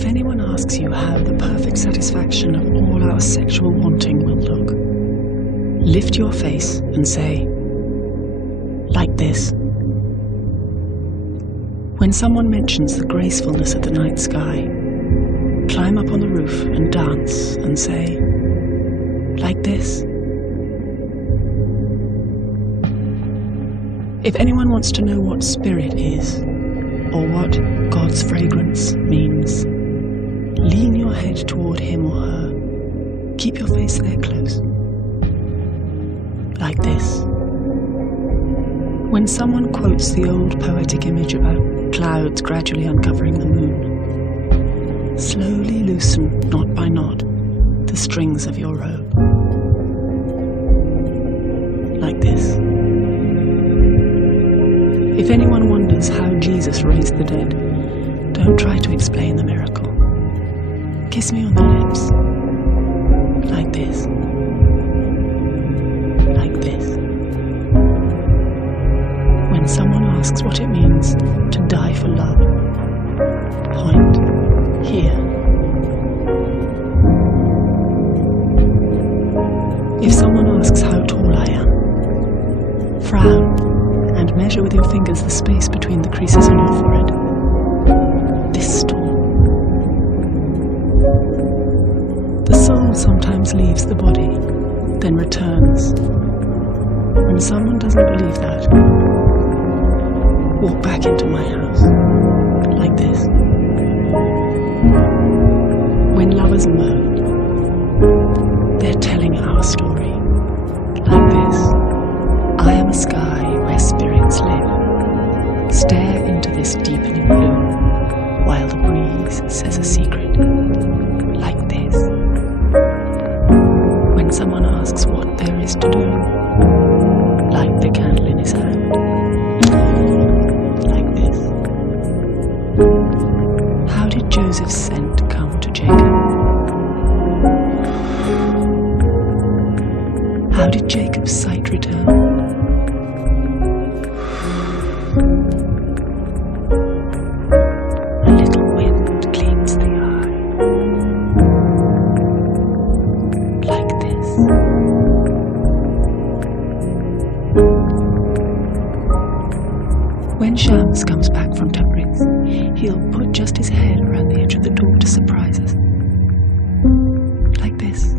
If anyone asks you how the perfect satisfaction of all our sexual wanting will look, lift your face and say, like this. When someone mentions the gracefulness of the night sky, climb up on the roof and dance and say, like this. If anyone wants to know what spirit is, or what God's fragrance means, lean your head toward him or her. Keep your face there close. Like this. When someone quotes the old poetic image about clouds gradually uncovering the moon, slowly loosen, knot by knot, the strings of your robe. Like this. If anyone wonders how Jesus raised the dead, don't try to explain the miracle. Kiss me on the lips. Like this. Like this. When someone asks what it means to die for love, point here. If someone asks how tall I am, frown and measure with your fingers the space between the creases on your forehead. This tall. The soul sometimes leaves the body, then returns. When someone doesn't believe that, walk back into my house, like this. When lovers moan, they're telling our story, like this. I am a sky where spirits live. Stare into this deepening blue, while the breeze says a secret, like this. When someone asks what there is to do, light the candle in his hand, like this. How did Joseph's scent come to Jacob? How did Jacob's sight return? A little wind cleans the eye, like this. When Shams comes back from Tabriz, he'll put just his head around the edge of the door to surprise us, like this.